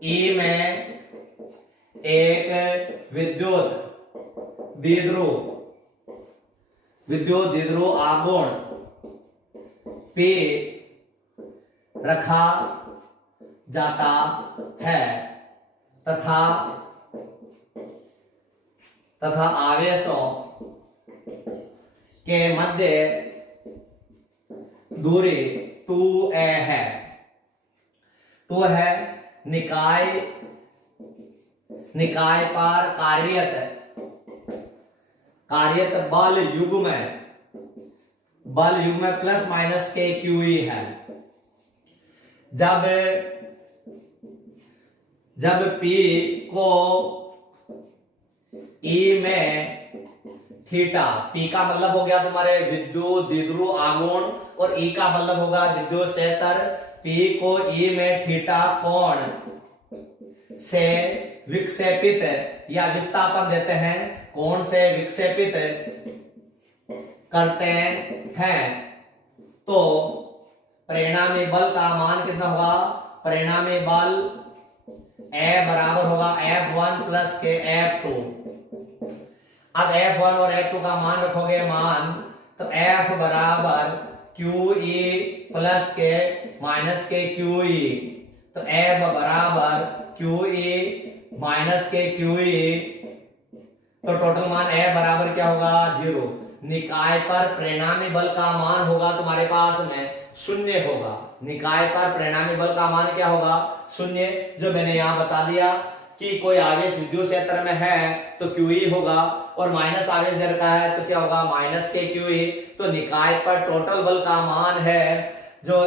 E में एक विद्युत द्विध्रुव आघूर्ण P रखा जाता है तथा आवेशों के मध्य दूरी 2a है। 2 है निकाय पर कार्यत बल युग्म प्लस माइनस के QE है। जब P को E में थीटा, P का मतलब हो गया तुम्हारे विद्युत द्विध्रुव आघूर्ण, और E का मतलब होगा विद्युत क्षेत्र, P को E में थीटा कोण से विक्षेपित या विस्थापन देते हैं, कोण से विक्षेपित करते हैं, तो परिणामी बल का मान कितना होगा, परिणामी बल A बराबर होगा F1 प्लस के F2। अब F1 और F2 का मान रखोगे तो F बराबर QE प्लस के माइनस के QE, तो F बराबर QE माइनस के QE, तो टोटल मान F बराबर क्या होगा 0। निकाय पर परिणामी बल का मान होगा तुम्हारे पास में 0 होगा। निकाय पर परिणामी बल का मान क्या होगा 0, जो मैंने यहां बता दिया। कि कोई आवेश विद्युत क्षेत्र में है तो QE होगा, और माइनस आवेश दे रखा है तो क्या होगा माइनस के QE। तो निकाय पर टोटल बल का मान है जो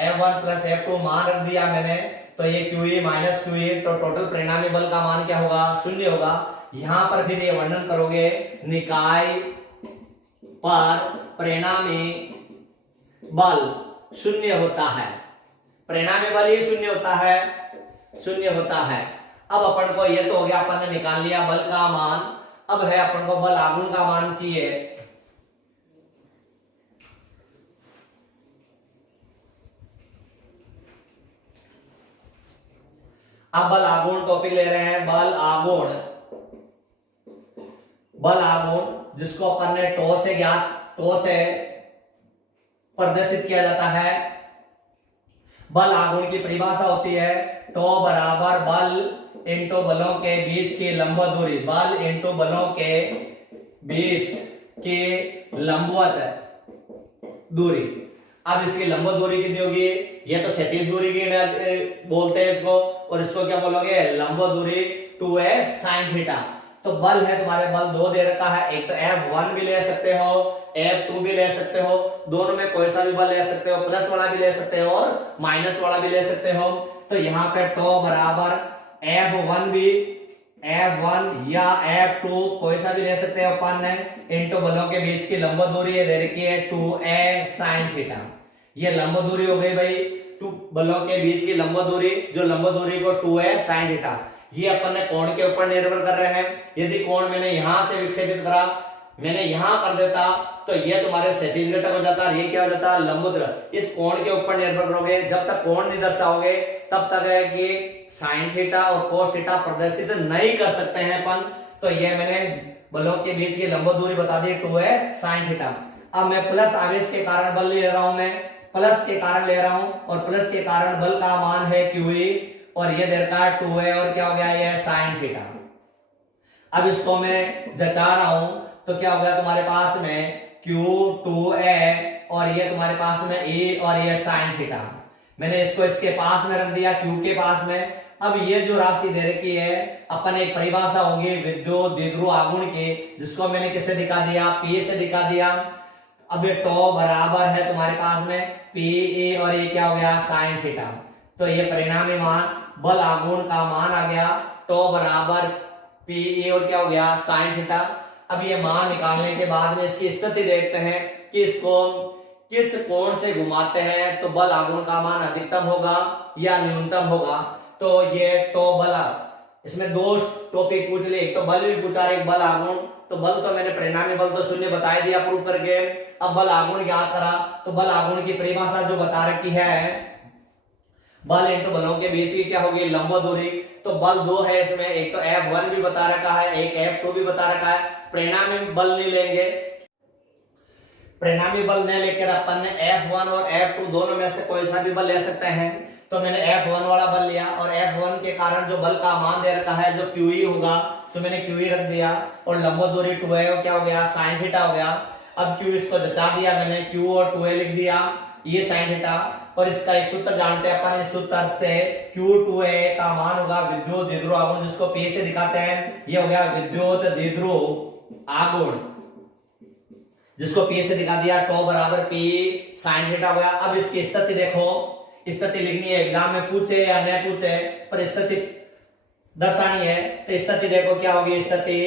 F1 प्लस F2 मान रख दिया मैंने, तो ये QE माइनस QE, तो टोटल परिणामी बल का मान क्या होगा, शून्य होगा। यहां पर फिर ये वर्णन करोगे निकाय पर परिणामी बल शून्य होता है, परिणामी बल ही शून्य होता है, शून्य होता है। अब अपन को ये तो हो गया, अपन ने निकाल लिया बल का मान। अब है अपन को बल आघूर्ण का मान चाहिए। अब बल आघूर्ण टॉपिक ले रहे हैं, बल आघूर्ण, बल आघूर्ण जिसको अपन ने टो से ज्ञात, टो से प्रदर्शित किया जाता है। बल आघूर्ण की परिभाषा होती है टो बराबर बल इंटू बलों के बीच की लंबवत दूरी, बल इंटू बलों के बीच की लंबवत दूरी। अब इसकी लंबवत दूरी कितनी होगी, ये तो क्षैतिज दूरी की बोलते हैं इसको, और इसको क्या बोलोगे लंबवत दूरी 2a sin थीटा। तो बल है तुम्हारे, बल दो दे रखा है, एक तो F1 भी ले सकते हो, F2 भी ले सकते हो, दोनों में कोई सा भी बल ले सकते हो, प्लस वाला भी ले सकते हो और माइनस वाला भी ले सकते हो। तो यहाँ पे टो बराबर F1 भी, F1 या F2 कोई सा भी ले सकते हो अपन ने, इंटू बलों के बीच की लंबवत दूरी ये दे रखी है 2a sin थीटा। ये लंबवत दूरी हो गई भाई, बलों के बीच की लंबवत दूरी, जो लंबवत दूरी को 2a sin थीटा। ये अपन ने कोण के ऊपर निर्भर कर रहे हैं। यदि कोण मैंने यहां से विक्षेपित करा, मैंने यहां कर देता, तो ये तुम्हारे क्षैतिज घटक हो जाता, ये क्या हो जाता लंबवत। इस कोण के ऊपर निर्भर करोगे, जब तक कोण नहीं दर्शाओगे तब तक है कि साइन थीटा और कोस थीटा प्रदर्शित नहीं कर सकते हैं अपन। तो ये मैंने बलों के बीच की लंबवत दूरी बता दी 2a sin थीटा। अब मैं प्लस आवेश के कारण बल ले रहा हूं, मैं प्लस के कारण ले रहा हूं, और प्लस के कारण बल का मान है QE, और ये दे रखा है 2a, और क्या हो गया ये sin थीटा। अब इसको मैं जचा रहा हूं तो क्या हो गया तुम्हारे पास में Q2a, और ये तुम्हारे पास में E, और ये sin थीटा। मैंने इसको इसके पास में रख दिया, Q के पास में। अब ये जो राशि दे रखी है, अपन एक परिभाषा होगी विद्युत द्विध्रुव आघूर्ण की, जिसको मैंने किससे दिखा दिया, P से दिखा दिया। अब ये टो बराबर है तुम्हारे पास में PE, और ये क्या हो गया sin थीटा। तो ये परिणामी मान बल आघूर्ण का मान आ गया टो बराबर PE, और क्या हो गया sin थीटा। अब ये मान निकालने के बाद में इसकी स्थिति देखते हैं कि इसको किस कोण से घुमाते हैं तो बल आघूर्ण का मान अधिकतम होगा या न्यूनतम होगा। तो ये टो बल, इसमें दो टॉपिक पूछ लिए, एक तो बल भी पूछा, एक बल आघूर्ण। तो बल तो मैंने परिणामी बल तो शून्य बता दिया प्रूव करके। अब बल आघूर्ण ज्ञात करा, तो बल आघूर्ण की परिभाषा जो बता रखी है, बल इंटू बलों के बीच की क्या होगी लंबवत दूरी। तो बल दो है इसमें, एक तो F1 भी बता रखा है, एक F2 भी बता रखा है। परिणामी बल नहीं लेंगे, परिणामी बल नहीं लेकर अपन ने F1 और F2 दोनों में से कोई सा भी बल ले सकते हैं। तो मैंने F1 वाला बल लिया, और F1 के कारण जो बल का मान दे रखा है जो QE होगा, तो मैंने QE रख दिया, और लंबवत दूरी 2a क्या हो गया sin थीटा हो गया। अब Q इसको जचा दिया मैंने, Q और 2a लिख दिया, ये sin थीटा। और इसका एक सूत्र जानते हैं अपन, इस सूत्र से Q2a का मान होगा विद्युत द्विध्रुव आघूर्ण, जिसको P से दिखाते हैं। ये हो गया विद्युत द्विध्रुव आघूर्ण, जिसको P से दिखा दिया, टो बराबर P sin थीटा हो गया। अब इसकी स्थिति देखो, स्थिति लिखनी है, एग्जाम में पूछे या न पूछे पर स्थिति दर्शानी है। तो स्थिति देखो क्या होगी, स्थिति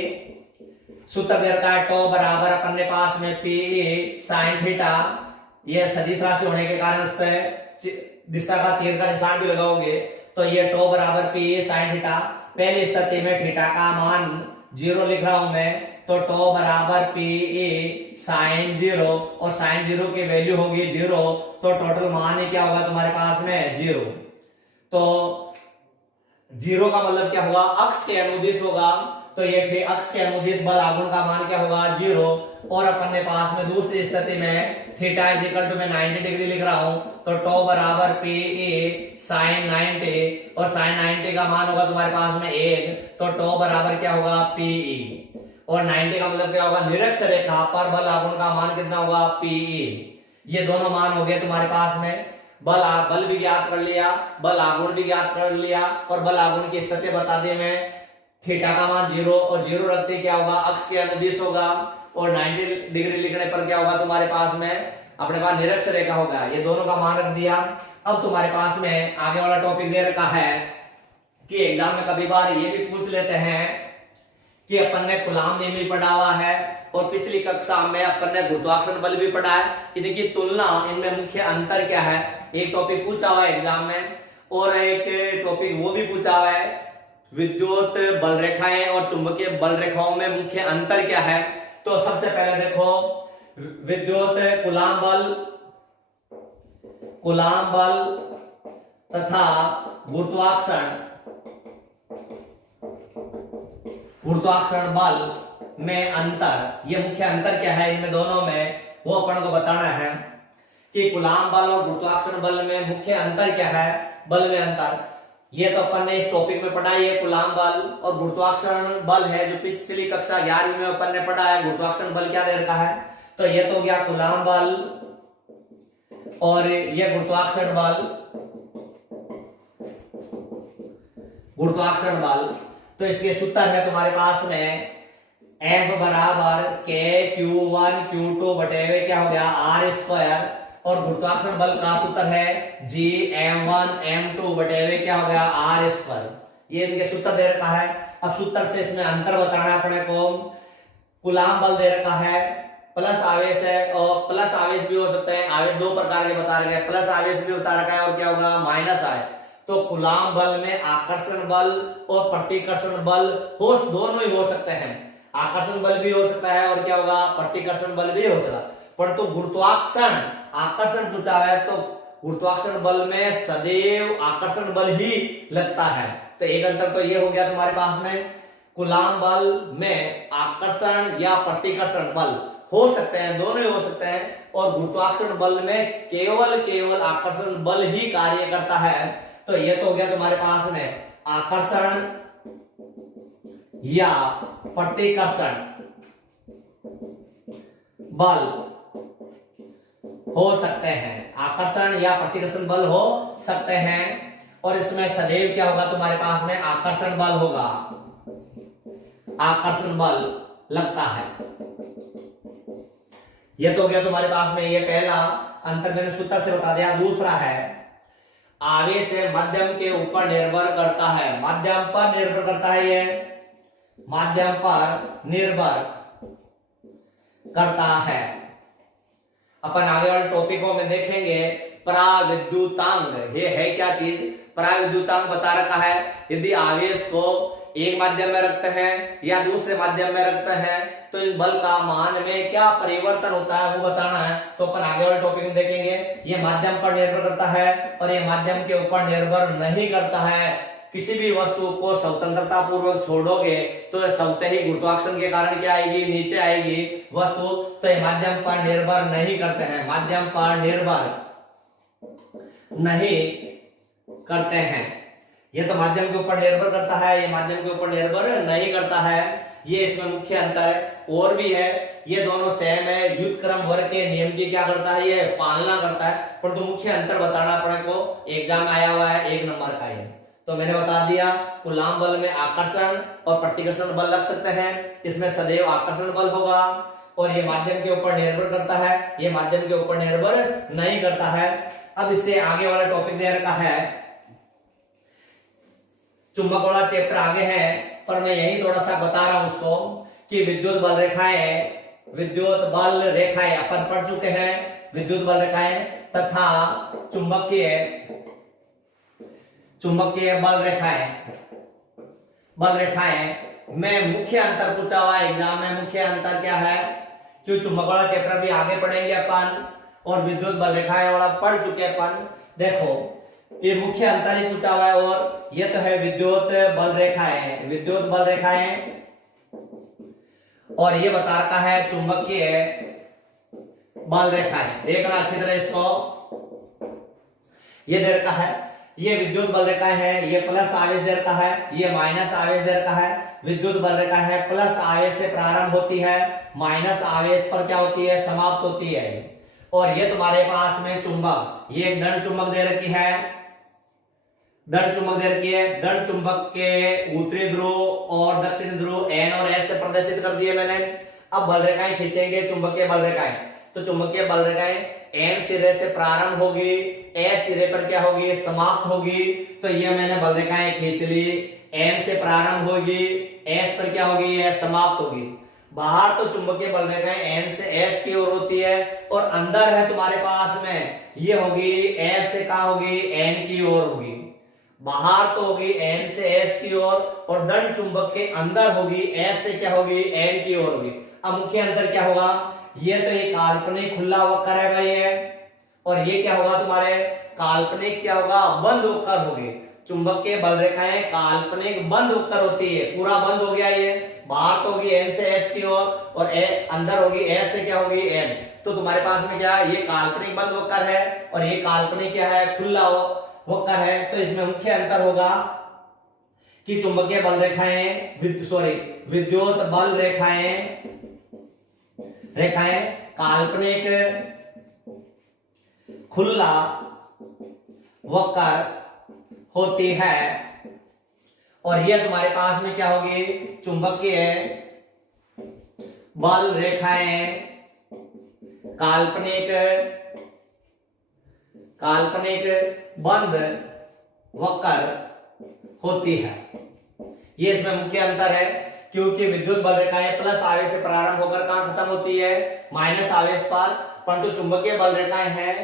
सूत्र दे रखा है टो बराबर अपने पास में PE sin थीटा। ये सदिश राशि होने के कारण उस पर दिशा का तीर का निशान भी लगाओगे। तो ये टो बराबर PE sin थीटा। पहली स्थिति में थीटा का मान 0 लिख रहा हूं मैं, तो टो बराबर PE sin 0, और sin 0 की वैल्यू होगी 0, तो टोटल मान ही क्या होगा तुम्हारे पास में 0। तो 0 का मतलब क्या होगा, अक्ष के अनुदिश होगा। तो ये अक्ष के अनुदिश बल आघूर्ण का मान क्या होगा 0, और अपन ने पास में दूसरी स्थिति में थीटा इज इक्वल टू मैं 90 डिग्री लिख रहा हूं, तो टो बराबर PE sin 90, और sin 90 का मान होगा तुम्हारे पास में 1, तो टो बराबर क्या होगा PE, और 90 का मतलब क्या होगा निरक्ष रेखा पर बल आघूर्ण का मान कितना होगा PE। ये दोनों मान हो गए तुम्हारे पास में। बल भी ज्ञात कर लिया, बल आघूर्ण भी ज्ञात कर लिया, और बल आघूर्ण की स्थिति बता दी मैं। थीटा का मान 0 और 0 रखते क्या होगा, अक्ष के अनुदिश होगा, और 90 डिग्री लिखने पर क्या होगा तुम्हारे पास में, अपने पास निरक्ष रेखा होगा। ये दोनों का मान रख दिया। अब तुम्हारे पास में आगे वाला टॉपिक दे रखा है कि एग्जाम में कभी बार ये भी पूछ लेते हैं कि अपन ने कूलाम नियम भी पढ़ा हुआ है, और पिछली कक्षा में अपन ने गुरुत्वाकर्षण बल भी पढ़ा है, इनकी तुलना, इनमें मुख्य अंतर क्या है, एक टॉपिक पूछा हुआ है एग्जाम में। और एक टॉपिक वो भी पूछा हुआ है, विद्युत बल रेखाएं और चुंबकीय बल रेखाओं में मुख्य अंतर क्या है। तो सबसे पहले देखो, विद्युत कूलाम बल तथा गुरुत्वाकर्षण बल में अंतर, ये मुख्य अंतर क्या है इनमें दोनों में, वो अपन को बताना है कि कूलाम बल और गुरुत्वाकर्षण बल में मुख्य अंतर क्या है। बल में अंतर ये तो अपन ने इस टॉपिक में पढ़ा ही है, कूलाम बल और गुरुत्वाकर्षण बल है जो पिछली कक्षा 11वीं में अपन ने पढ़ा है। गुरुत्वाकर्षण बल क्या दे रखा है, तो ये तो हो गया कूलाम बल और ये गुरुत्वाकर्षण बल। तो इसके सूत्र है तुम्हारे पास में F बराबर KQ1 Q2 बटे हुए क्या हो गया R², और गुरुत्वाकर्षण बल का सूत्र है Gm1 M2 बटे हुए क्या हो गया R²। ये इनके सूत्र दे रखा है। अब सूत्र से इसमें अंतर बताना है अपने को। कूलाम बल दे रखा है, प्लस आवेश है, और प्लस आवेश भी हो सकते हैं, आवेश दो प्रकार के बता रखे हैं, प्लस आवेश भी बता रखा है और क्या होगा माइनस आवेश। तो कूलाम बल में आकर्षण बल और प्रतिकर्षण बल दोनों ही हो सकते हैं, आकर्षण बल भी हो सकता है और क्या होगा प्रतिकर्षण बल भी हो सकता है। परंतु गुरुत्वाकर्षण आकर्षण पूछा है तो गुरुत्वाकर्षण बल में सदैव आकर्षण बल ही लगता है। तो एक अंतर तो ये हो गया तुम्हारे पास में, कूलाम बल में आकर्षण या प्रतिकर्षण बल हो सकते हैं, दोनों ही हो सकते हैं, और गुरुत्वाकर्षण बल में केवल आकर्षण बल ही कार्य करता है। तो ये तो हो गया तुम्हारे पास में आकर्षण या प्रतिकर्षण बल हो सकते हैं, आकर्षण या प्रतिकर्षण बल हो सकते हैं, और इसमें सदैव क्या होगा तुम्हारे पास में आकर्षण बल होगा, आकर्षण बल लगता है। ये तो हो गया तुम्हारे पास में ये पहला अंतर मैंने सूत्र से बता दिया। दूसरा है आवेश माध्यम के ऊपर निर्भर करता है, माध्यम पर निर्भर करता है, ये माध्यम पर निर्भर करता है। अपन आगे वाले टॉपिकों में देखेंगे पराविद्युतांक, ये है क्या चीज, पराविद्युतांक बता रखा है। यदि आवेश को एक माध्यम में रखते हैं या दूसरे माध्यम में रखते हैं तो इस बल का मान में क्या परिवर्तन होता है वो बताना है। तो अपन आगे वाले टॉपिक में देखेंगे। ये माध्यम पर निर्भर करता है और ये माध्यम के ऊपर निर्भर नहीं करता है। किसी भी वस्तु को स्वतंत्रता पूर्वक छोड़ोगे तो स्वतः ही गुरुत्वाकर्षण के कारण क्या आएगी, नीचे आएगी वस्तु। तो ये माध्यम पर निर्भर नहीं करते हैं, माध्यम पर निर्भर नहीं करते हैं। ये तो माध्यम के ऊपर निर्भर करता है, ये माध्यम के ऊपर निर्भर नहीं करता है। ये इसमें मुख्य अंतर है। और भी है, ये दोनों सेम है, व्युत्क्रम वर्ग के नियम की क्या करता है, ये पालना करता है। परंतु मुख्य अंतर बताना अपने को एग्जाम में आया हुआ है 1 नंबर का ये। तो मैंने बता दिया कूलाम बल में आकर्षण और प्रतिकर्षण बल लग सकते हैं, इसमें सदैव आकर्षण बल होगा और ये माध्यम के ऊपर निर्भर करता है, ये माध्यम के ऊपर निर्भर नहीं करता है। अब इससे आगे वाला टॉपिक दे रखा है, चुंबक वाला चैप्टर आगे है पर मैं यही थोड़ा सा बता रहा हूं उसको कि विद्युत बल रेखाएं अपन पढ़ चुके हैं, विद्युत बल रेखाएं तथा चुंबकीय बल रेखाएं में मुख्य अंतर पूछा हुआ एग्जाम में। मुख्य अंतर क्या है, क्यों चुंबक वाला चैप्टर भी आगे पढ़ेंगे अपन और विद्युत बल रेखाएं वाला पढ़ चुके अपन। देखो ये मुख्य अंतर ही पूछा हुआ है। और ये तो है विद्युत बल रेखाएं और ये बता रखा है चुंबकीय बल रेखाएं। देखना अच्छी तरह इसको, ये दे रखा है, ये विद्युत बल रेखाएं है, ये प्लस आवेश दे रखा है, ये माइनस आवेश दे रखा है। विद्युत बल रेखा है, प्लस आवेश से प्रारंभ होती है, माइनस आवेश पर क्या होती है, समाप्त होती है। और ये तुम्हारे पास में चुंबक, ये एक दंड चुंबक दे रखी है, दंड चुंबक दे रखी है। दंड चुंबक के उत्तरी ध्रुव और दक्षिणी ध्रुव N और S से प्रदर्शित कर दिए मैंने। अब बल रेखाएं खींचेंगे, चुंबकीय बल रेखाएं। तो चुंबकीय बल रेखाएं N सिरे से प्रारंभ होगी, S सिरे पर क्या होगी, समाप्त होगी। तो ये मैंने बल रेखाएं खींच ली, N से प्रारंभ होगी, S पर क्या होगी, यह समाप्त होगी। बाहर तो चुंबकीय बल रेखाएं N से S की ओर होती है, और अंदर है तुम्हारे पास में ये होगी S से कहा होगी, N की ओर होगी। बाहर तो होगी N से S की ओर, और दंड चुंबक के अंदर होगी S से क्या होगी, N की ओर होगी। अब मुख्य अंतर क्या होगा, ये तो एक काल्पनिक खुला वक्र है भाई है, और ये क्या होगा तुम्हारे काल्पनिक क्या होगा, बंद वक्र होगी। चुंबकीय बल रेखाएं काल्पनिक बंद वक्र होती है, पूरा बंद हो गया ये। बाहर तो होगी N से S की ओर, और अंदर होगी S से क्या होगी, N। तो तुम्हारे पास में क्या है, ये काल्पनिक बंद वक्र है, और ये काल्पनिक क्या है, खुला वक्र है। तो इसमें मुख्य अंतर होगा कि चुंबकीय बल रेखाएं विद्युत बल रेखाएं काल्पनिक खुला वक्र होती है, और यह तुम्हारे पास में क्या होगी, चुंबकीय बल रेखाएं काल्पनिक बंद वक्र होती है। ये इसमें मुख्य अंतर है, क्योंकि विद्युत बल रेखाएं प्लस आवेश से प्रारंभ होकर कहां खत्म होती है, माइनस आवेश पर। परंतु चुंबकीय बल रेखाएं हैं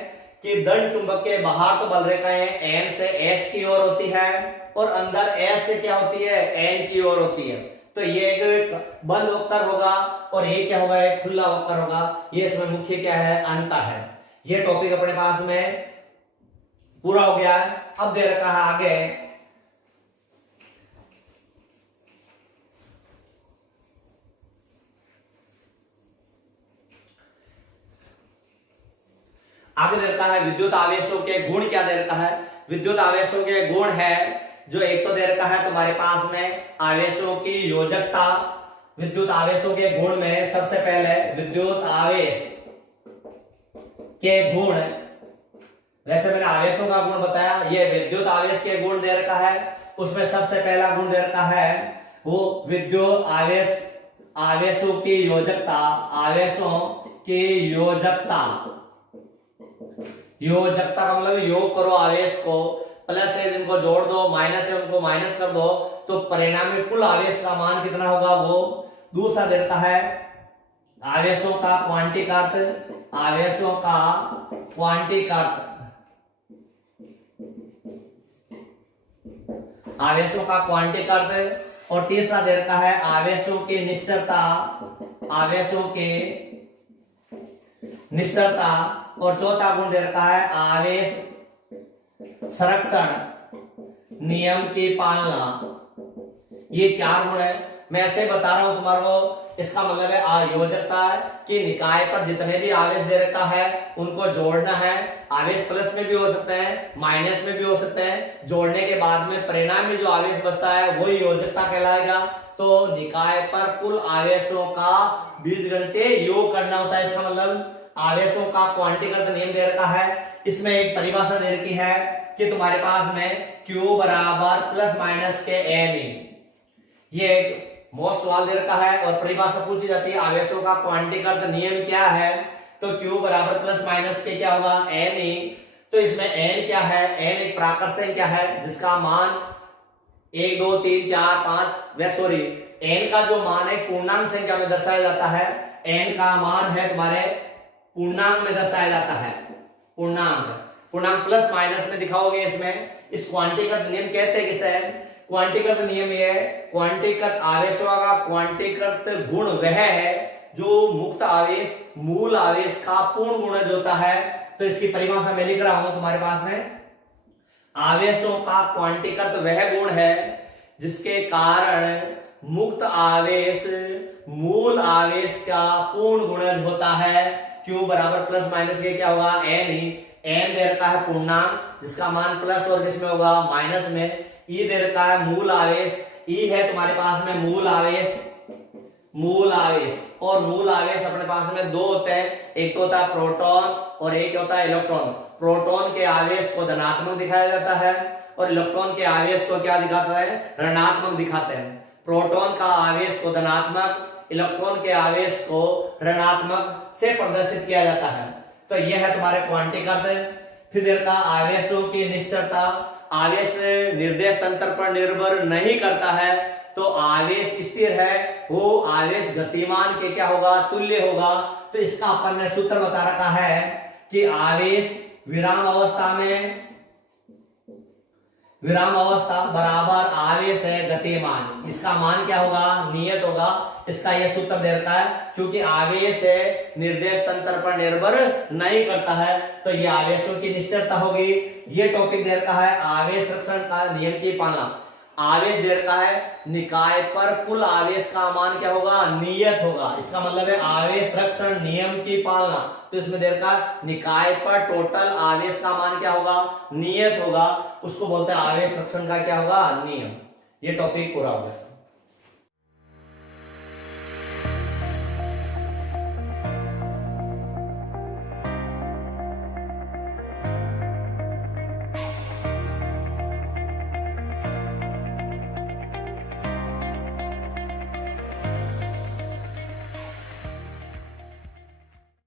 कि दंड चुंबक के बाहर तो बल रेखाएं N से S की ओर होती है, और अंदर S से क्या होती है, N की ओर होती है। तो ये एक बंद वक्र होगा, और ये क्या होगा, एक खुला वक्र होगा। ये इसमें मुख्य क्या है, अंतर है। ये टॉपिक अपने पास में पूरा हो गया है। अब दे रखा है आगे दे रखा है विद्युत आवेशों के गुण। क्या दे रखा है, विद्युत आवेशों के गुण है जो एक तो दे रखा है तुम्हारे पास में आवेशों की योजकता। विद्युत आवेशों के गुण में सबसे पहले विद्युत आवेश के गुण, वैसे मैंने आवेशों का गुण बताया, ये विद्युत आवेश के गुण दे रखा है। उसमें सबसे पहला गुण दे रखा है वो विद्युत आवेशों की योजकता। आवेशों की योजकता का मतलब योग करो आवेश को, प्लस है जिनको जोड़ दो, माइनस है उनको माइनस कर दो, तो परिणामी कुल आवेश का मान कितना होगा वो। दूसरा देता है आवेशों का क्वांटिक अर्थ, आवेशों का क्वांटिक अर्थ, आवेशों का क्वांटिक अर्थ। और तीसरा दे रखा है आवेशों की निश्चरता, आवेशों की निश्चरता। और चौथा गुण दे रखा है आवेश संरक्षण नियम की पालना। ये चार गुण है, मैं ऐसे बता रहा हूं तुम्हारे को। इसका मतलब है आयोजकता कि निकाय पर जितने भी आवेश दे रखा है उनको जोड़ना है। आवेश प्लस में भी हो सकते हैं, माइनस में भी हो सकते हैं। जोड़ने के बाद में परिणाम में जो आवेश बचता है वही योजकता कहलाएगा। तो निकाय पर कुल आवेशों का बीजगणितीय योग करना होता है। इसका मतलब आवेशों का क्वांटिक अर्थ नियम दे रखा है। इसमें एक परिभाषा दे रखी है कि तुम्हारे पास में Q बराबर प्लस माइनस के N। ये एक मोस्ट सवाल दे रखा है और परिभाषा पूछी जाती है आवेशों का क्वांटिक अर्थ नियम क्या है। तो Q बराबर प्लस माइनस के क्या होगा, N। तो इसमें N क्या है, N एक प्राकृत संख्या है जिसका मान 1 2 3 4 5 सॉरी N का जो मान है पूर्णांक संख्या में दर्शाया जाता है। N का मान है तुम्हारे पूर्णांक में दर्शाया जाता है। पूर्णांक प्लस माइनस में दिखाओगे। इसमें इस क्वांटिक अर्थ नियम कहते हैं किसे, क्वांटिक अर्थ नियम ये है, क्वांटिक अर्थ आवेशों का क्वांटिक अर्थ गुण वह है जो मुक्त आवेश मूल आवेश का पूर्ण गुणज होता है। तो इसकी परिभाषा मैं लिख रहा हूं तुम्हारे पास में। आवेशों का क्वांटिक अर्थ वह गुण है जिसके कारण मुक्त आवेश मूल आवेश का पूर्ण गुणज होता है। Q बराबर प्लस माइनस ये क्या होगा, N ही। N दे रखा है पूर्णांक जिसका मान प्लस और किसमें होगा, माइनस में। E दे रखा है मूल आवेश, E है तुम्हारे पास में मूल आवेश। मूल आवेश। और मूल आवेश अपने पास में दो होते हैं, एक तो होता है प्रोटॉन और एक होता है इलेक्ट्रॉन। प्रोटॉन के आवेश को धनात्मक दिखाया जाता है और इलेक्ट्रॉन के आवेश को क्या दिखाता है, ऋणात्मक दिखाते हैं। प्रोटॉन का आवेश को धनात्मक, इलेक्ट्रॉन के आवेश को ऋणात्मक से प्रदर्शित किया जाता है। तो यह है तुम्हारे क्वांटिक अर्थ। फिर देखा आवेशों की निश्चरता। आवेश निर्देश तंत्र पर निर्भर नहीं करता है, तो आवेश स्थिर है, वो आवेश गतिमान के क्या होगा, तुल्य होगा। तो इसका अपन ने सूत्र बता रखा है कि आवेश विराम अवस्था बराबर आवेश है गतिमान। इसका मान क्या होगा, नियत होगा। इसका यह सूत्र दे रखा है, क्योंकि आवेश है निर्देश तंत्र पर निर्भर नहीं करता है, तो ये आवेशों की निश्चरता होगी। ये टॉपिक दे रखा है आवेश रक्षण का नियम की पालना। आवेश दे रखा है, निकाय पर कुल आवेश का मान क्या होगा, नियत होगा। इसका मतलब है आवेश रक्षण नियम की पालना। तो इसमें दे रखा है निकाय पर टोटल आवेश का मान क्या होगा, नियत होगा। उसको बोलते हैं आवेश रक्षण का क्या होगा, नियम। ये टॉपिक पूरा हो गया।